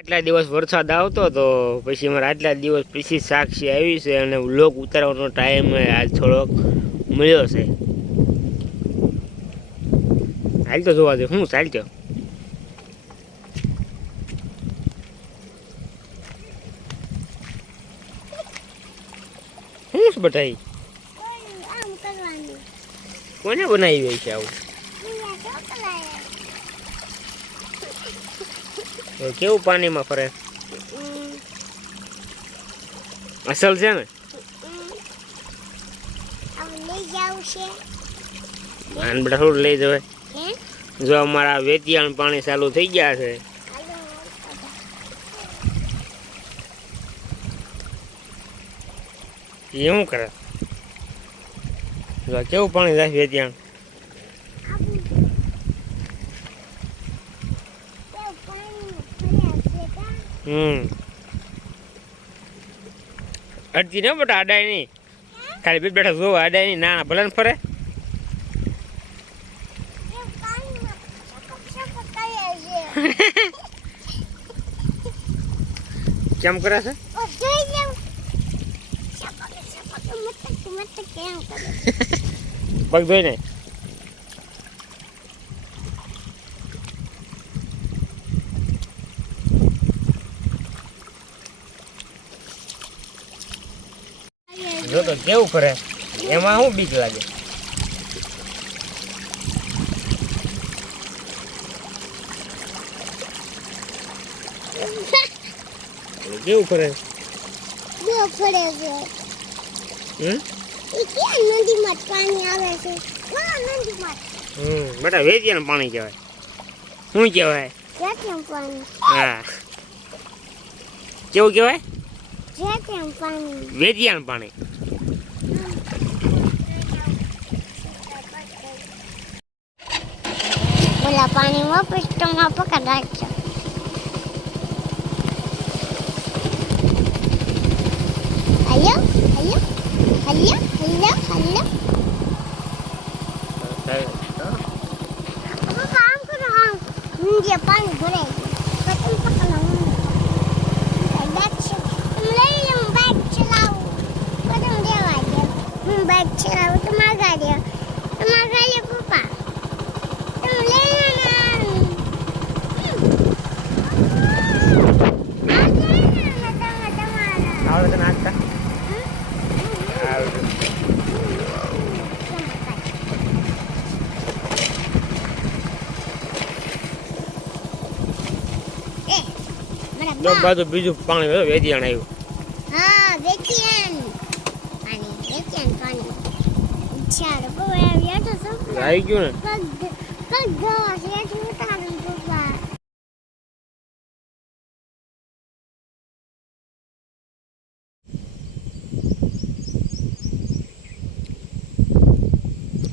આટલા દિવસ વરસાદ આવતો તો પછી અમારે આટલા દિવસ પછી સાક્ષી આવી છે અને લોક ઉતારવાનો ટાઈમ આજ થોડોક મળ્યો છે. ચાલતો જોવા દે હું ચાલતો શું બટાઈ કોને બનાવી છે આવું? કેવું પાણીમાં ફરે? અસલ છે ને? બધા થોડું લઈ જવાય? જો અમારા વેતિયાણ પાણી ચાલુ થઈ ગયા છે. એ શું કરે? જો કેવું પાણી થાય વેતિયાણ આબુ તે પાણી ફર્યા છે કા હમ. અડતી ના બટા અડાય નહીં. ખાલી બેઠ બેઠા જોવા અડાય નહીં ના ભલે ને ફરે. કેમ કરે છે? પગ ધોઈ જો તો કેવું કરે? એમાં શું બીક લાગે? કેવું કરે? બહુ ફરે છે. હમ? એ ક્યાં નદીમાં પાણી આવે છે? વાહ નદીમાં હમ બેટા વેચીને પાણી કહેવાય. શું કહેવાય? જેટલું પાણી. હા. કેવું કહેવાય? જેટલું પાણી. ઓલા પાણીમાં પિસ્ટોમાં પકડ રાખજો hello hello hello hello hello કામ કરો આમ નીચે પાણી ભરાય પછી પકડો બેગ છે તમે લઈ લો હું બાઇક ચલાવું બધું દેવા દે હું બાઇક ચલાવું તમારા ગાડી તમારા ગાડી પપ્પા તમે લઈ લો ને આવડે તને હાંકતા? આવડે. જો બાજુ બીજું પાણી જો આવ્યું. હા વેચિયન પાણી વેચિયન પાણી. ચાલો કોઈ આવ્યા તો શું આવી ગયું ને. પગ પગ ગવા છે એટલે ઉતારું પપ્પા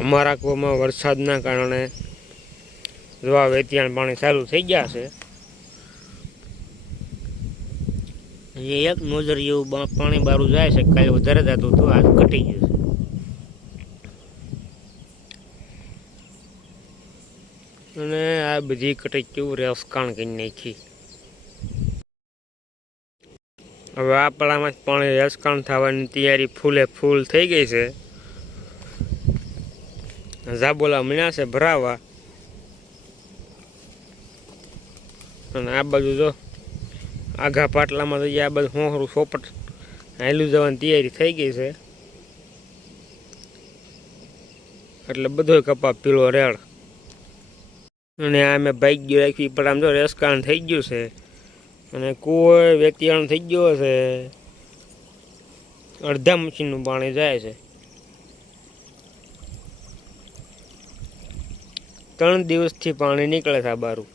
અમારા કૂવામાં વરસાદના કારણે જોવા વેતિયાણ પાણી ચાલુ થઈ ગયા છે એક નોઝર જેવું બા- પાણી બારું જાય છે કાલે વધારે થતું હતું, આજ ઘટી ગયું છે. અને આ બધી કટે કેવું રેસકાણ કરી નાખી. હવે આ પડામાં જ પાણી રસકાણ થવાની તૈયારી ફૂલે ફૂલ થઈ ગઈ છે. ઝાબોલા મળ્યા છે, ભરાવા. અને આ બાજુ જો આઘા પાટલામાં તો આ બધું હોહરું સોપટ હાલું જવાની તૈયારી થઈ ગઈ છે. એટલે બધો કપા પીળો રેડ અને આ મેં ભાઈ ગયો રાખવી પણ આમ જો રેસકાણ થઈ ગયું છે. અને કોઈ વ્યક્તિયાણ થઈ ગયો છે અડધા મશીનનું પાણી જાય છે. ત્રણ દિવસથી પાણી નીકળે છે આ બારું.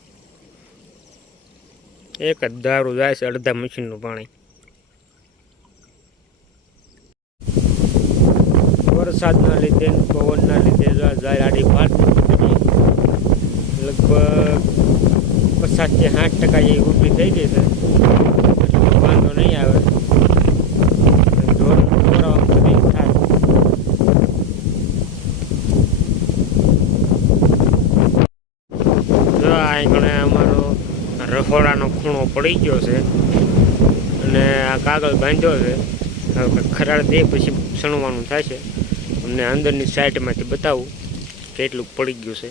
એક જ દારૂ જાય છે અડધા મશીનનું પાણી. વરસાદના લીધે પવનના લીધે જાય આડી ભાત લગભગ પચાસથી સાઠ ટકા જેવી ઊભી થઈ ગઈ છે. વાંધો નહીં આવે ઢોર ઢોરાવાનું બધું થાય જો આ આગળ અમારો રફો ખોળાનો ખૂણો પડી ગયો છે અને આ કાગળ બાંધ્યો છે. ખરાળ દે પછી સણવાનું થશે અમને અંદરની સાઈડમાંથી બતાવું કેટલું પડી ગયું છે.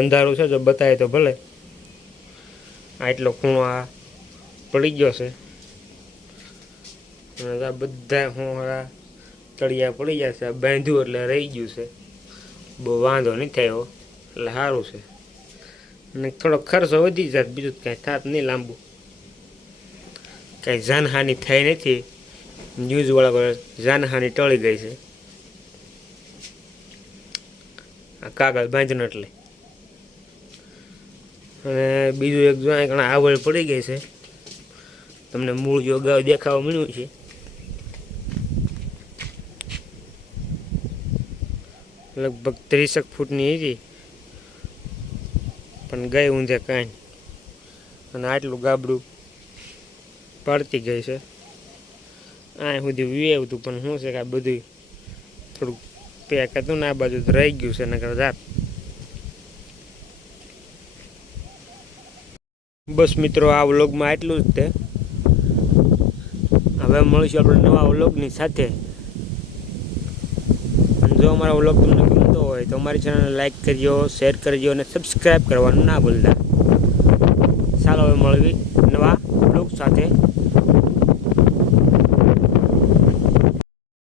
અંધારું છે, જો બતાવે તો ભલે. આટલો ખૂણો આ પડી ગયો છે. બધા હું તળિયા પડી ગયા છે. આ બાંધ્યું એટલે રહી ગયું છે. બહુ વાંધો નહીં થયો એટલે સારું છે. અને થોડો ખર્ચો વધી જાત, બીજું કાંઈ થાત નહીં લાંબુ. કાંઈ જાનહાનિ થઈ નથી. ન્યૂઝવાળા પર જાનહાનિ ટળી ગઈ છે. આ કાગળ બાંધનો એટલે. અને બીજું એક જો ઘણા આવડ પડી ગઈ છે. તમને મૂળ યોગા દેખાવા મળ્યું છે. લગભગ ત્રીસેક ફૂટની હતી. પણ ગઈ ઊંધે કાંઈ અને આટલું ગાબડું પડતી ગઈ છે. આ સુધી વીએ હતું પણ શું છે કે આ બધું થોડુંક પેક હતું ને આ બાજુ રહી ગયું છે, નકર રાત. બસ મિત્રો, આ વ્લોગમાં આટલું જ તે. હવે મળીશું આપણે નવા વ્લોગની સાથે. જો અમારો વ્લોગ તમને હોય તો અમારી ચેનલને લાઈક કરજો શેર કરજો અને સબસ્ક્રાઈબ કરવાનું ના ભૂલતા. ચાલો હવે મળવી નવા વ્લોગ સાથે.